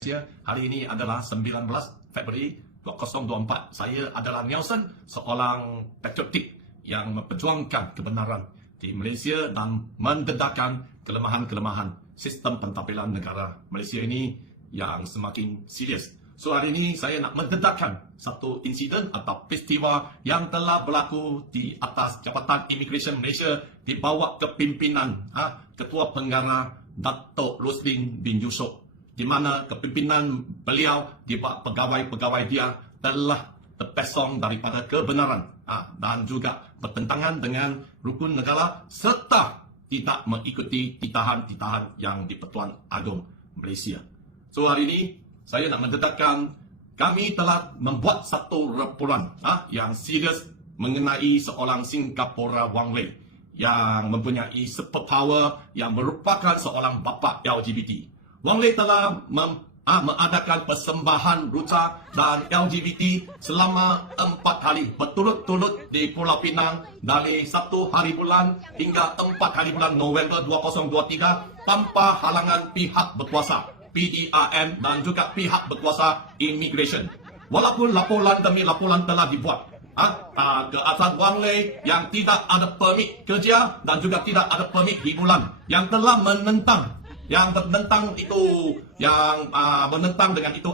Hari ini adalah 19 Februari 2024. Saya adalah Nelson, seorang patriotik yang memperjuangkan kebenaran di Malaysia dan mendedahkan kelemahan-kelemahan sistem pentadbiran negara Malaysia ini yang semakin serius. So hari ini saya nak mendedahkan satu insiden atau peristiwa yang telah berlaku di atas Jabatan Immigration Malaysia di bawah kepimpinan Ketua Pengarah Datuk Roslin bin Yusof, di mana kepimpinan beliau di bawah pegawai-pegawai dia telah terpesong daripada kebenaran dan juga bertentangan dengan rukun negara serta tidak mengikuti titahan-titahan yang di-Pertuan Agong Malaysia. So hari ini saya nak mendedahkan, kami telah membuat satu laporan yang serius mengenai seorang Singapura Wang Lei yang mempunyai superpower yang merupakan seorang bapa LGBT. Wang Lei telah mengadakan persembahan ruca dan LGBT selama 4 hari berturut-turut di Pulau Pinang dari 1 hari bulan hingga 4 hari bulan November 2023 tanpa halangan pihak berkuasa PDRM dan juga pihak berkuasa Immigration. Walaupun laporan demi laporan telah dibuat ke atas Wang Lei yang tidak ada permit kerja dan juga tidak ada permit hiburan, yang telah menentang itu, yang menentang dengan itu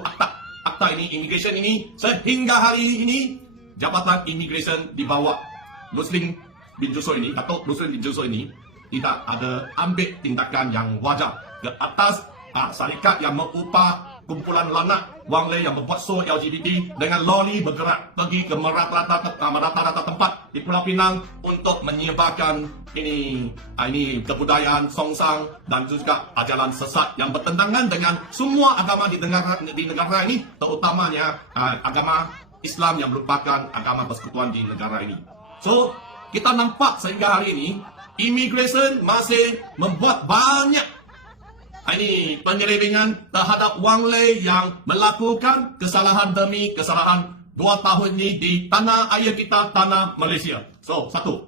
akta ini, immigration ini, sehingga hari ini Jabatan Immigration di bawah Roslin bin Yusof ini, Datuk Roslin bin Yusof ini tidak ada ambil tindakan yang wajar ke atas syarikat yang mengupah kumpulan lanak Wang Lei yang membuat show LGBT dengan lori bergerak pergi ke merata-rata tempat di Pulau Pinang untuk menyebarkan ini kebudayaan songsang dan juga ajaran sesat yang bertentangan dengan semua agama di negara ini, terutamanya agama Islam yang merupakan agama persekutuan di negara ini. So kita nampak sehingga hari ini Immigration masih membuat banyak penyelewengan terhadap Wang Lei yang melakukan kesalahan demi kesalahan 2 tahun ini di tanah air kita, tanah Malaysia. So, satu,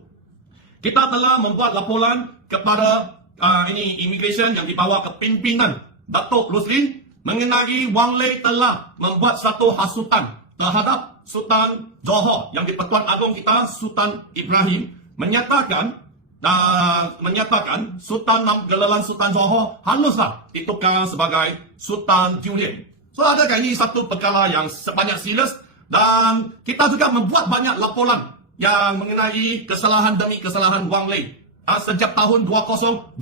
kita telah membuat laporan kepada Immigration yang di bawah kepimpinan Datuk Roslin mengenai Wang Lei telah membuat satu hasutan terhadap Sultan Johor yang di Pertuan Agong kita, Sultan Ibrahim, menyatakan gelaran Sultan Johor haruslah ditukar sebagai Sultan Julian. So adakah ini satu perkara yang sebanyak serius, dan kita juga membuat banyak laporan yang mengenai kesalahan demi kesalahan Wang Lei sejak tahun 2022.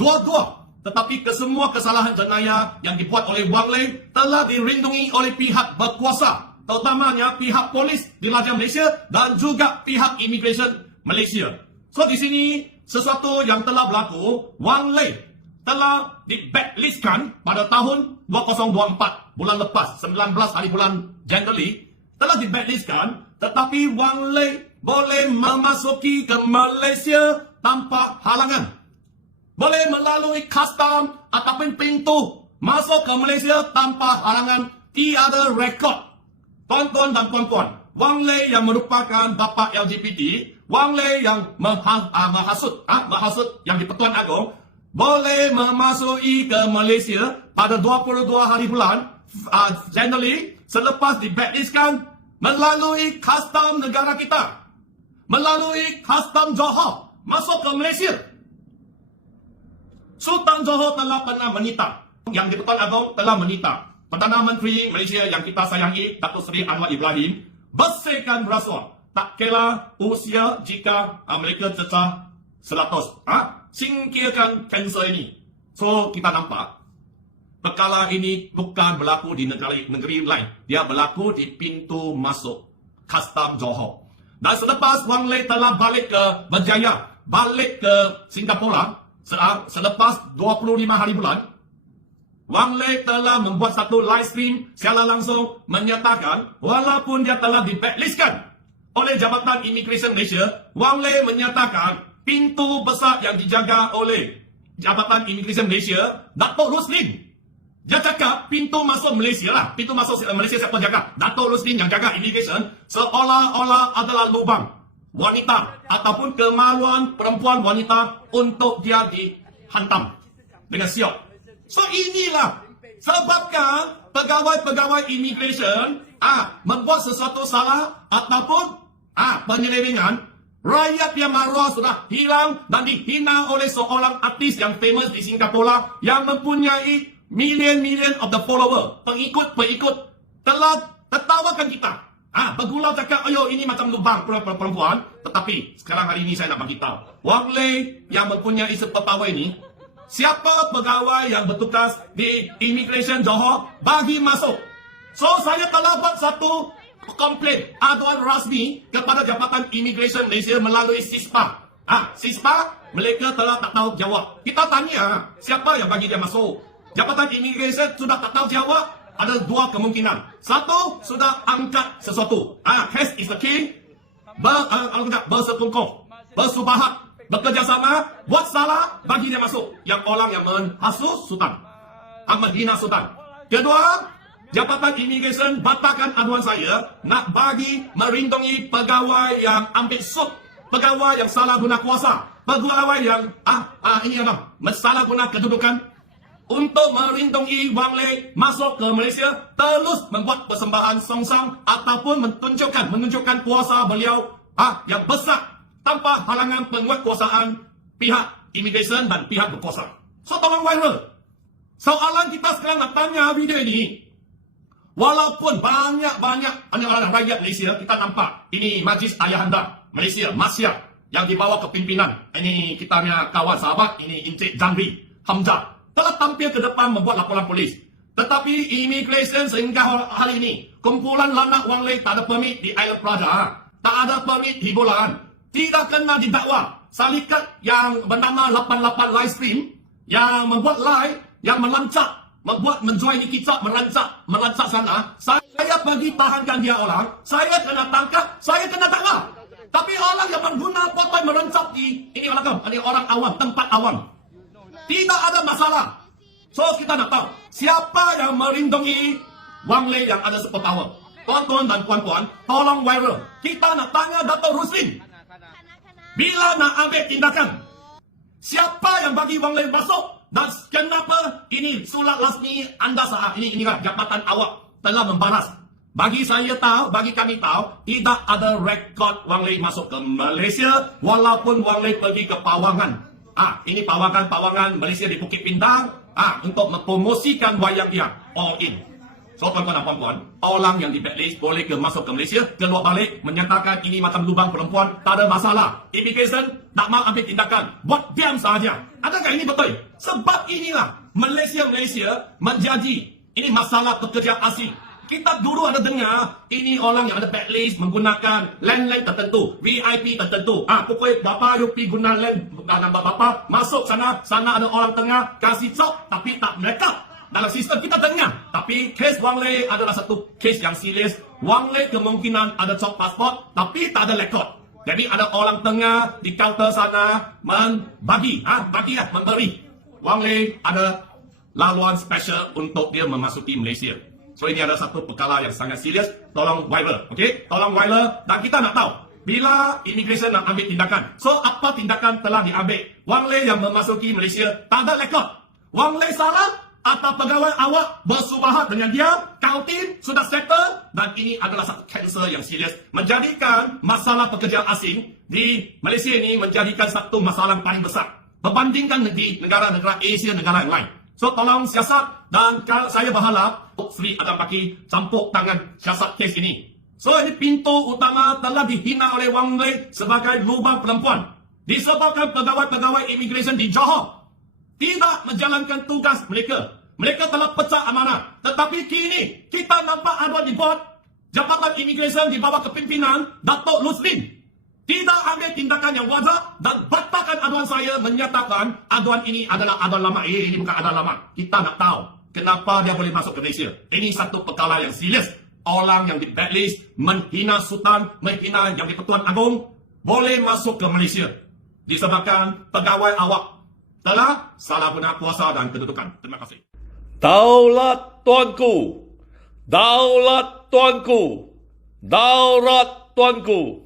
Tetapi kesemua kesalahan jenayah yang dibuat oleh Wang Lei telah dirindungi oleh pihak berkuasa, terutamanya pihak polis di Raja Malaysia dan juga pihak Immigration Malaysia. So di sini sesuatu yang telah berlaku, Wang Lei telah di-blacklistkan pada tahun 2024, bulan lepas, 19 hari bulan Januari, telah di-blacklistkan, tetapi Wang Lei boleh memasuki ke Malaysia tanpa halangan. Boleh melalui custom ataupun pintu masuk ke Malaysia tanpa halangan, tiada rekod. Tuan-tuan dan puan-puan, Wang Lei yang merupakan bapa LGBT, Wang Lei yang menghasut yang di Pertuan Agong, boleh memasuki ke Malaysia pada 22 hari bulan Januari selepas di-blacklistkan melalui custom negara kita, melalui custom Johor masuk ke Malaysia. Sultan Johor telah pernah menita, yang di Pertuan Agong telah menita Perdana Menteri Malaysia yang kita sayangi, Datuk Seri Anwar Ibrahim, bersihkan rasuah. Tak kira usia jika mereka cecah 100. Singkirkan kanser ini. So, kita nampak perkara ini bukan berlaku di negeri lain. Dia berlaku di pintu masuk custom Johor. Dan selepas Wang Lei telah balik ke Berjaya, balik ke Singapura, selepas 25 hari bulan, Wang Lei telah membuat satu live stream secara langsung menyatakan walaupun dia telah di-blacklistkan oleh Jabatan Immigration Malaysia, Wang Lei menyatakan pintu besar yang dijaga oleh Jabatan Immigration Malaysia, Datuk Roslin, dia cakap pintu masuk Malaysia lah, pintu masuk Malaysia siapa jaga? Datuk Roslin yang jaga immigration, seolah-olah adalah lubang wanita ataupun kemaluan perempuan wanita untuk dia dihantam dengan siok. So inilah sebabkan pegawai-pegawai immigration membuat sesuatu salah ataupun penyelewengan, rakyat yang marah sudah hilang dan dihina oleh seorang artis yang famous di Singapura yang mempunyai million of the follower, pengikut telah tertawakan kita. Bergurau cakap, ayo ini macam lubang perempuan. Tetapi sekarang hari ini saya nak bagi tahu, Wang Lei yang mempunyai superpower ini, siapa pegawai yang bertugas di immigration Johor bagi masuk. So saya telah buat satu komplain aduan rasmi kepada Jabatan Immigration Malaysia melalui SISPA. SISPA mereka telah tak tahu jawab. Kita tanya siapa yang bagi dia masuk. Jabatan Immigration sudah tak tahu jawab. Ada dua kemungkinan. Satu, sudah angkat sesuatu. Case is the king. Bersekongkol, bersubahat, bekerjasama, buat salah, bagi dia masuk. Yang orang yang menghasut Sultan, menghina Sultan. Kedua, Jabatan Immigration batalkan aduan saya nak bagi merindungi pegawai yang ambil sup, pegawai yang salah guna kuasa, pegawai yang salah guna kedudukan. Untuk merindungi Wang Lei masuk ke Malaysia, terus membuat persembahan songsang ataupun menunjukkan kuasa beliau yang besar tanpa halangan penguatkuasaan pihak immigration dan pihak berkuasa. So tolong viral. Soalan kita sekarang nak tanya video ini. Walaupun banyak orang rakyat Malaysia, kita nampak ini Majlis Ayahanda Malaysia, Masya, yang dibawa kepimpinan. Ini kita punya kawan sahabat, ini Encik Jamri Hamzah, telah tampil ke depan membuat laporan polis. Tetapi immigration sehingga hari ini, kumpulan lanak Wang Lei tak ada permit di Island Plaza, tak ada permit hiburan, tidak kena didakwa. Syarikat yang bernama 88 Live Stream yang membuat live, yang menjual kita merancak sana, saya pergi tahankan dia orang, saya kena tangkap, saya kena dakwa. Tapi orang yang mengguna potai merancak ini orang awam, tempat awam, tidak ada masalah. So kita nak tahu siapa yang merindungi Wang Lei yang ada superpower. Tuan-tuan dan puan-puan, tolong viral. Kita nak tanya Dato' Rusmin, bila nak ambil tindakan? Siapa yang bagi Wang Lei masuk? Dan kenapa ini surat rasmi anda saat ini jabatan awak telah membalas? Bagi saya tahu, bagi kami tahu, tidak ada rekod Wang Lei masuk ke Malaysia walaupun Wang Lei pergi ke Pawangan. Ini Pawangan Malaysia di Bukit Bintang untuk mempromosikan wayang dia all in. So tuan-tuan dan puan-puan, orang yang di blacklist boleh masuk ke Malaysia, keluar balik menyatakan ini macam lubang perempuan, tak ada masalah. Immigration tak mahu ambil tindakan, buat diam sahaja. Adakah ini betul? Sebab inilah Malaysia menjadi ini masalah pekerja asing. Kita dulu ada dengar ini orang yang ada blacklist menggunakan land tertentu, VIP tertentu. Pokoknya bapa you pergi guna land nambah bapa, masuk sana ada orang tengah kasih cop tapi tak mereka. Dalam sistem kita dengar. Tapi kes Wang Lei adalah satu kes yang serius. Wang Lei kemungkinan ada cop pasport tapi tak ada rekod. Jadi ada orang tengah di kaunter sana memberi. Wang Lei ada laluan special untuk dia memasuki Malaysia. So ini ada satu perkara yang sangat serius. Tolong viral, okey? Tolong viral. Dan kita nak tahu bila immigration nak ambil tindakan. So apa tindakan telah diambil? Wang Lei yang memasuki Malaysia tak ada rekod. Wang Lei salah atau pegawai awak bersubahat dengan dia, kauntin sudah settle, dan ini adalah satu kanser yang serius. Menjadikan masalah pekerja asing di Malaysia ini menjadikan satu masalah paling besar berbandingkan di negara-negara Asia, negara yang lain. So tolong siasat, dan saya berharap Sri Adam Baki campur tangan siasat kes ini. So ini pintu utama telah dihina oleh Wang Lei sebagai lubang perempuan. Disebabkan pegawai-pegawai immigration di Johor tidak menjalankan tugas mereka. Mereka telah pecah amanah. Tetapi kini kita nampak aduan dibuat. Jabatan Immigration di bawah kepimpinan Dato' Rusmin tidak ambil tindakan yang wajar dan batalkan aduan saya, menyatakan aduan ini adalah aduan lama. Ini bukan aduan lama. Kita nak tahu kenapa dia boleh masuk ke Malaysia. Ini satu perkara yang serius. Orang yang di blacklist menghina Sultan, menghina Yang di-Pertuan Agong boleh masuk ke Malaysia disebabkan pegawai awak telah salah guna kuasa dan kedudukan. Terima kasih. Daulat tuanku, daulat tuanku, daulat tuanku.